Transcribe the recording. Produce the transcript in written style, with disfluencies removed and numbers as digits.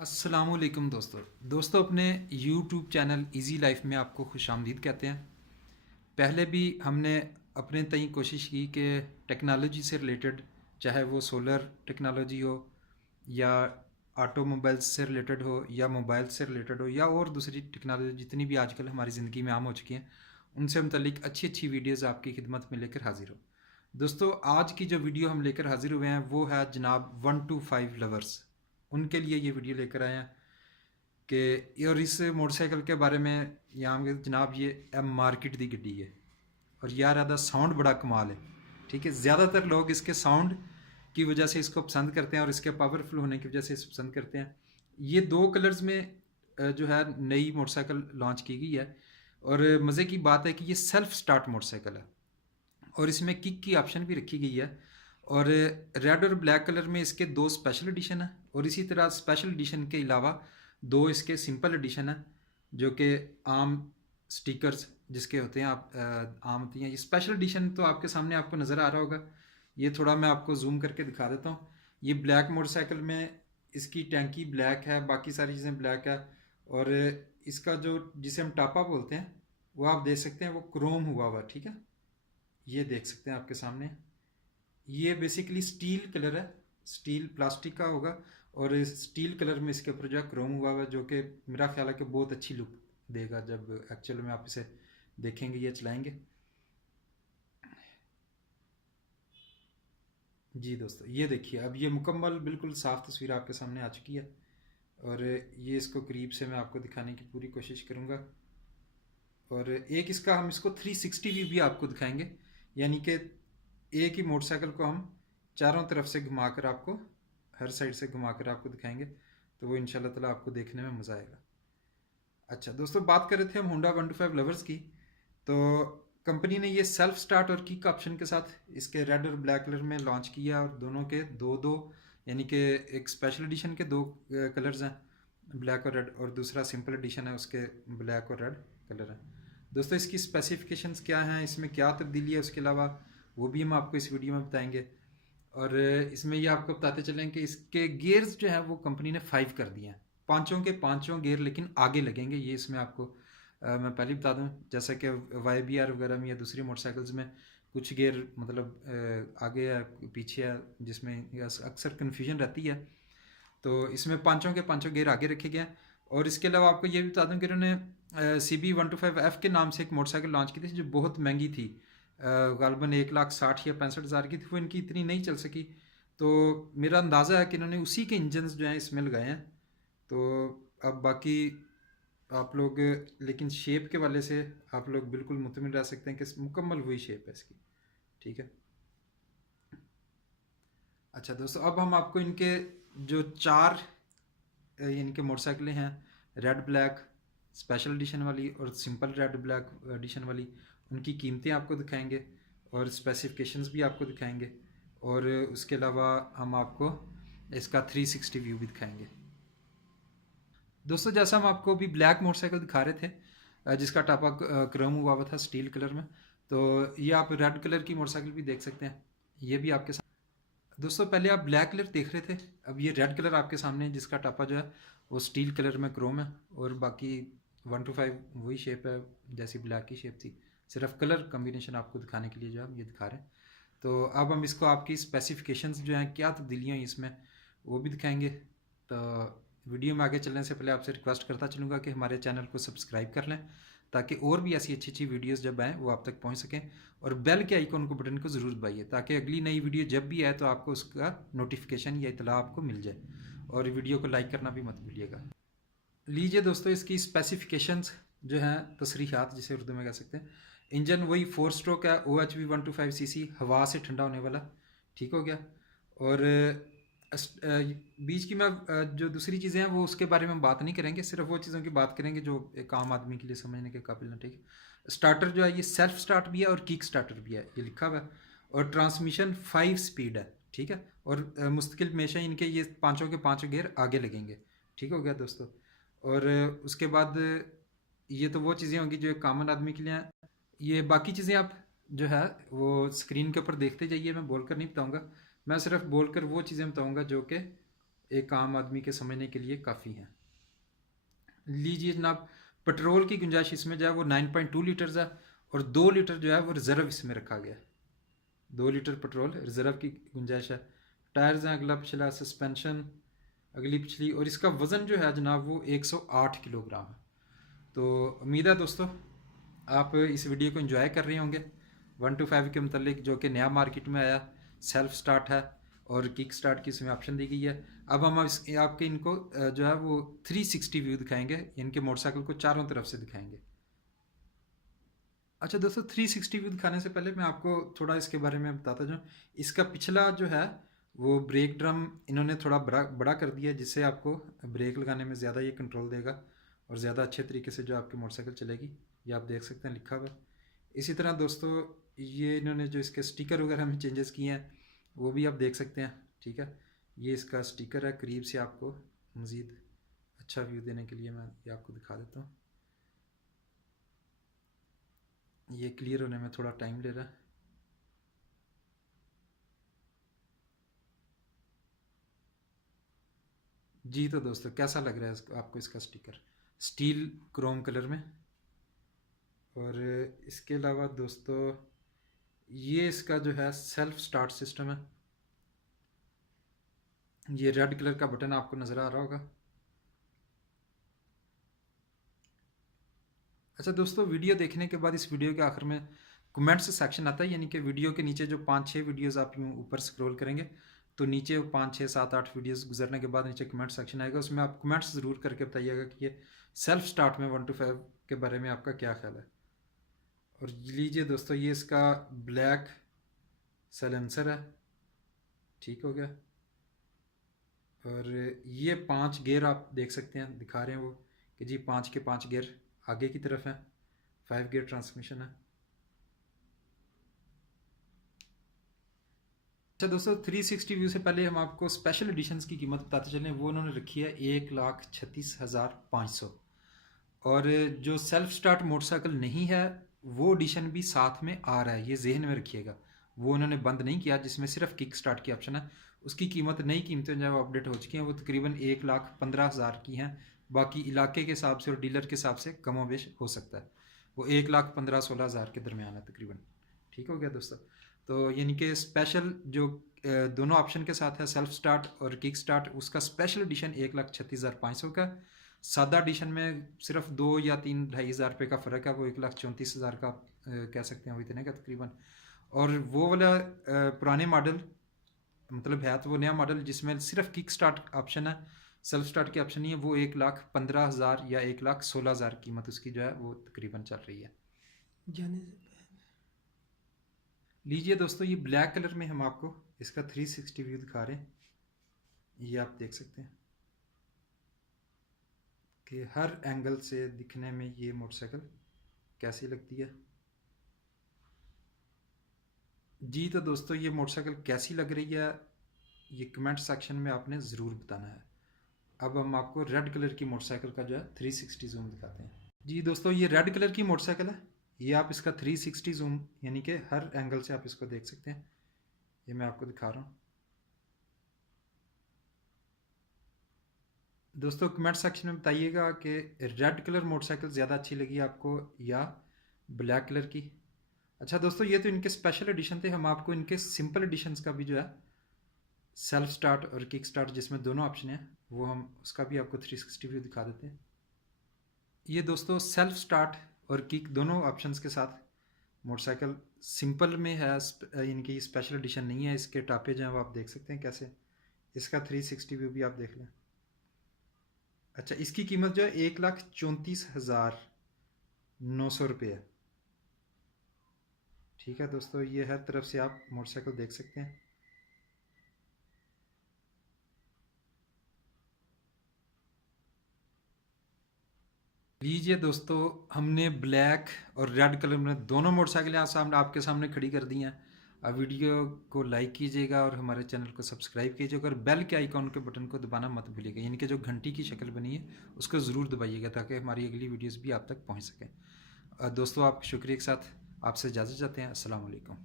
अस्सलामुअलैकुम दोस्तों अपने यूट्यूब चैनल इजी लाइफ में आपको खुशामदीद कहते हैं। पहले भी हमने अपने तई कोशिश की कि टेक्नोलॉजी से रिलेटेड, चाहे वो सोलर टेक्नोलॉजी हो या ऑटोमोबाइल्स से रिलेटेड हो या मोबाइल से रिलेटेड हो या और दूसरी टेक्नोलॉजी जितनी भी आजकल हमारी ज़िंदगी में आम हो चुकी हैं, उनसे मुतलिक अच्छी अच्छी वीडियोज़ आपकी खिदमत में लेकर हाजिर हो। दोस्तों आज की जो वीडियो हम लेकर हाजिर हुए हैं वो है जनाब 125 लवर्स, उनके लिए ये वीडियो लेकर आए हैं कि और इस मोटरसाइकिल के बारे में यहाँ के जनाब ये मार्केट दी गड्डी है और यार आदा साउंड बड़ा कमाल है। ठीक है, ज़्यादातर लोग इसके साउंड की वजह से इसको पसंद करते हैं और इसके पावरफुल होने की वजह से इसे पसंद करते हैं। ये दो कलर्स में जो है नई मोटरसाइकिल लॉन्च की गई है और मज़े की बात है कि ये सेल्फ स्टार्ट मोटरसाइकिल है और इसमें किक की ऑप्शन भी रखी गई है। और रेड और ब्लैक कलर में इसके दो स्पेशल एडिशन है और इसी तरह स्पेशल एडिशन के अलावा दो इसके सिंपल एडिशन है जो कि आम स्टिकर्स जिसके होते हैं आप आम होती हैं। ये स्पेशल एडिशन तो आपके सामने आपको नज़र आ रहा होगा, ये थोड़ा मैं आपको जूम करके दिखा देता हूँ। ये ब्लैक मोटरसाइकिल में इसकी टैंकी ब्लैक है, बाकी सारी चीज़ें ब्लैक है और इसका जो जिसे हम टापा बोलते हैं वो आप देख सकते हैं वो क्रोम हुआ हुआ। ठीक है, ये देख सकते हैं आपके सामने, ये बेसिकली स्टील कलर है, स्टील प्लास्टिक का होगा और इस स्टील कलर में इसके ऊपर जो है क्रोम हुआ हुआ है जो कि मेरा ख्याल है कि बहुत अच्छी लुक देगा जब एक्चुअल में आप इसे देखेंगे या चलाएंगे। जी दोस्तों ये देखिए, अब ये मुकम्मल बिल्कुल साफ़ तस्वीर आपके सामने आ चुकी है और ये इसको करीब से मैं आपको दिखाने की पूरी कोशिश करूँगा। और एक इसका हम इसको 360 व्यू भी आपको दिखाएंगे, यानी कि एक ही मोटरसाइकिल को हम चारों तरफ से घुमाकर आपको, हर साइड से घुमाकर आपको दिखाएंगे, तो वो इंशाल्लाह ताला आपको देखने में मज़ा आएगा। अच्छा दोस्तों, बात कर रहे थे हम होंडा 125 लवर्स की, तो कंपनी ने ये सेल्फ स्टार्ट और किक ऑप्शन के साथ इसके रेड और ब्लैक कलर में लॉन्च किया और दोनों के दो दो, यानी कि एक स्पेशल एडिशन के दो कलर्स हैं, ब्लैक और रेड, और दूसरा सिंपल एडिशन है उसके ब्लैक और रेड कलर है। दोस्तों इसकी स्पेसिफिकेशंस क्या हैं, इसमें क्या तब्दीली है, उसके अलावा वो भी हम आपको इस वीडियो में बताएंगे। और इसमें ये आपको बताते चलें कि इसके गियर्स जो है वो कंपनी ने 5 कर दिए हैं, पांचों के पांचों गियर लेकिन आगे लगेंगे। ये इसमें आपको मैं पहले बता दूं, जैसा कि YBR वगैरह में या दूसरी मोटरसाइकिल्स में कुछ गियर मतलब आगे या पीछे है जिसमें अक्सर कन्फ्यूजन रहती है, तो इसमें पांचों के पांचों गियर आगे रखे गए हैं। और इसके अलावा आपको ये भी बता दूं कि इन्होंने CB125F के नाम से एक मोटरसाइकिल लॉन्च की थी जो बहुत महंगी थी, गालबन 1,60,000 या 65,000 की थी। वो इनकी इतनी नहीं चल सकी, तो मेरा अंदाज़ा है कि इन्होंने उसी के इंजन्स जो हैं इसमें लगाए हैं। तो अब बाकी आप लोग, लेकिन शेप के वाले से आप लोग बिल्कुल मुतमिन रह सकते हैं कि मुकम्मल वही शेप है इसकी। ठीक है, अच्छा दोस्तों अब हम आपको इनके जो चार यानी कि मोटरसाइकिलें हैं, रेड ब्लैक स्पेशल एडिशन वाली और सिंपल रेड ब्लैक एडिशन वाली, उनकी कीमतें आपको दिखाएंगे और स्पेसिफिकेशंस भी आपको दिखाएंगे और उसके अलावा हम आपको इसका 360 व्यू भी दिखाएंगे। दोस्तों जैसा हम आपको अभी ब्लैक मोटरसाइकिल दिखा रहे थे जिसका टापा क्रोम हुआ हुआ था स्टील कलर में, तो ये आप रेड कलर की मोटरसाइकिल भी देख सकते हैं, ये भी आपके साथ। दोस्तों पहले आप ब्लैक कलर देख रहे थे, अब ये रेड कलर आपके सामने है जिसका टापा जो है वो स्टील कलर में क्रोम है और बाकी 125 वही शेप है जैसी ब्लैक की शेप थी, सिर्फ कलर कम्बिनेशन आपको दिखाने के लिए जो हम ये दिखा रहे हैं। तो अब हम इसको आपकी स्पेसिफिकेशंस जो हैं क्या तब्दीलियाँ हैं इसमें वो भी दिखाएंगे। तो वीडियो में आगे चलने से पहले आपसे रिक्वेस्ट करता चलूँगा कि हमारे चैनल को सब्सक्राइब कर लें ताकि और भी ऐसी अच्छी अच्छी वीडियोस जब आएँ वो आप तक पहुंच सकें, और बेल के आइकॉन को बटन को ज़रूर दबाइए ताकि अगली नई वीडियो जब भी आए तो आपको उसका नोटिफिकेशन या इतला आपको मिल जाए, और वीडियो को लाइक करना भी मत भूलिएगा। लीजिए दोस्तों इसकी स्पेसिफिकेशंस जो हैं, तसरीहात जिसे उर्दू में कह सकते हैं। इंजन वही 4 स्ट्रोक है, OHV 125cc, हवा से ठंडा होने वाला, ठीक हो गया। और बीच की मैं जो दूसरी चीज़ें हैं वो उसके बारे में बात नहीं करेंगे, सिर्फ वो चीज़ों की बात करेंगे जो एक आम आदमी के लिए समझने के काबिल ना। ठीक है, स्टार्टर जो है ये सेल्फ स्टार्ट भी है और किक स्टार्टर भी है, ये लिखा हुआ है। और ट्रांसमिशन 5 स्पीड है, ठीक है। और मुस्तकिल हमेशा इनके ये पाँचों के पाँचों गियर आगे लगेंगे, ठीक हो गया दोस्तों। और उसके बाद ये तो वो चीज़ें होंगी जो एक कॉमन आदमी के लिए हैं। ये बाकी चीज़ें आप जो है वो स्क्रीन के ऊपर देखते जाइए, मैं बोलकर नहीं बताऊंगा, मैं सिर्फ बोलकर वो चीज़ें बताऊंगा जो कि एक आम आदमी के समझने के लिए काफ़ी हैं। लीजिए जनाब, पेट्रोल की गुंजाइश इसमें जो है वो 9.2 लीटर्स है और 2 लीटर जो है वो रिज़र्व इसमें रखा गया है। 2 लीटर पेट्रोल रिज़र्व की गुंजाइश है। टायर्स हैं अगला पिछला, सस्पेंशन अगली पिछली, और इसका वज़न जो है जनाब वो 108 किलोग्राम है। तो उम्मीद है दोस्तों आप इस वीडियो को एंजॉय कर रहे होंगे। 125 के मतलब जो कि नया मार्केट में आया, सेल्फ स्टार्ट है और किक स्टार्ट की इसमें ऑप्शन दी गई है। अब हम आपके इनको जो है वो 360 व्यू दिखाएंगे, इनके मोटरसाइकिल को चारों तरफ से दिखाएंगे। अच्छा दोस्तों, 360 व्यू दिखाने से पहले मैं आपको थोड़ा इसके बारे में बताता जाऊँ। इसका पिछला जो है वो ब्रेक ड्रम इन्होंने थोड़ा बड़ा कर दिया, जिससे आपको ब्रेक लगाने में ज़्यादा ये कंट्रोल देगा और ज़्यादा अच्छे तरीके से जो आपकी मोटरसाइकिल चलेगी। ये आप देख सकते हैं लिखा हुआ है। इसी तरह दोस्तों ये इन्होंने जो इसके स्टिकर वगैरह में चेंजेस किए हैं वो भी आप देख सकते हैं। ठीक है, ये इसका स्टिकर है। करीब से आपको मज़ीद अच्छा व्यू देने के लिए मैं ये आपको दिखा देता हूँ। ये क्लियर होने में थोड़ा टाइम ले रहा है। जी तो दोस्तों कैसा लग रहा है आपको इसका स्टिकर, स्टील क्रोम कलर में। और इसके अलावा दोस्तों ये इसका जो है सेल्फ स्टार्ट सिस्टम है। ये रेड कलर का बटन आपको नज़र आ रहा होगा। अच्छा दोस्तों, वीडियो देखने के बाद इस वीडियो के आखिर में कमेंट्स सेक्शन आता है, यानी कि वीडियो के नीचे जो 5-6 वीडियोस आप यूँ ऊपर स्क्रॉल करेंगे तो नीचे 5-6-7-8 वीडियोस गुजरने के बाद नीचे कमेंट सेक्शन आएगा। उसमें आप कमेंट्स ज़रूर करके बताइएगा कि ये सेल्फ स्टार्ट में 125 के बारे में आपका क्या ख्याल है। और लीजिए दोस्तों, ये इसका ब्लैक साइलेंसर है। ठीक हो गया। और ये 5 गियर आप देख सकते हैं, दिखा रहे हैं वो कि जी 5 के 5 गियर आगे की तरफ हैं। 5 गियर ट्रांसमिशन है। अच्छा दोस्तों, 360 व्यू से पहले हम आपको स्पेशल एडिशंस की कीमत बताते चलें। वो उन्होंने रखी है 1,36,500। और जो सेल्फ स्टार्ट मोटरसाइकिल नहीं है वो एडिशन भी साथ में आ रहा है, ये जहन में रखिएगा। वो उन्होंने बंद नहीं किया, जिसमें सिर्फ किक स्टार्ट की ऑप्शन है। उसकी कीमत, नई कीमतें जो है वो अपडेट हो चुकी हैं, वो तकरीबन 1,15,000 की हैं। बाकी इलाके के हिसाब से और डीलर के हिसाब से कमो बेश हो सकता है। वो 1,15,16,000 के दरमियान है तकरीबन। ठीक हो गया दोस्तों। तो यानी कि स्पेशल जो दोनों ऑप्शन के साथ है, सेल्फ स्टार्ट और किक स्टार्ट, उसका स्पेशल एडिशन 1,36,500 का। सादा एडिशन में सिर्फ 2 या 3 ढाई हज़ार रुपये का फ़र्क है, वो 1,34,000 का कह सकते हैं, वो इतने का तकरीबन। और वो वाला पुराने मॉडल, मतलब है तो वो नया मॉडल जिसमें सिर्फ किक स्टार्ट ऑप्शन है, सेल्फ स्टार्ट की ऑप्शन नहीं है, वो 1,15,000 या 1,16,000 कीमत उसकी जो है वो तकरीबन चल रही है। जाने से लीजिए दोस्तों, ये ब्लैक कलर में हम आपको इसका 360 व्यू दिखा रहे हैं। ये आप देख सकते हैं कि हर एंगल से दिखने में ये मोटरसाइकिल कैसी लगती है। जी तो दोस्तों, ये मोटरसाइकिल कैसी लग रही है ये कमेंट सेक्शन में आपने ज़रूर बताना है। अब हम आपको रेड कलर की मोटरसाइकिल का जो है 360 जूम दिखाते हैं। जी दोस्तों, ये रेड कलर की मोटरसाइकिल है। ये आप इसका 360 जूम यानी कि हर एंगल से आप इसको देख सकते हैं। ये मैं आपको दिखा रहा हूँ। दोस्तों कमेंट सेक्शन में बताइएगा कि रेड कलर मोटरसाइकिल ज़्यादा अच्छी लगी आपको या ब्लैक कलर की। अच्छा दोस्तों, ये तो इनके स्पेशल एडिशन थे। हम आपको इनके सिंपल एडिशंस का भी जो है सेल्फ स्टार्ट और किक स्टार्ट जिसमें दोनों ऑप्शन हैं, वो हम उसका भी आपको 360 व्यू दिखा देते हैं। ये दोस्तों सेल्फ स्टार्ट और किक दोनों ऑप्शंस के साथ मोटरसाइकिल सिंपल में है, यानी कि स्पेशल एडिशन नहीं है। इसके टापे जो हैं वो आप देख सकते हैं कैसे। इसका 360 व्यू भी आप देख लें। अच्छा, इसकी कीमत जो है 1,34,900 रुपये है। ठीक है दोस्तों, ये हर तरफ से आप मोटरसाइकिल देख सकते हैं। लीजिए दोस्तों, हमने ब्लैक और रेड कलर में दोनों मोटरसाइकिलें सामने आपके सामने खड़ी कर दी हैं। अब वीडियो को लाइक कीजिएगा और हमारे चैनल को सब्सक्राइब कीजिएगा और बेल के आइकॉन के बटन को दबाना मत भूलिएगा, यानी कि जो घंटी की शक्ल बनी है उसको ज़रूर दबाइएगा ताकि हमारी अगली वीडियोस भी आप तक पहुंच सकें। दोस्तों, आपका शुक्रिया के साथ आपसे इजाज़त चाहते हैं। अस्सलाम वालेकुम।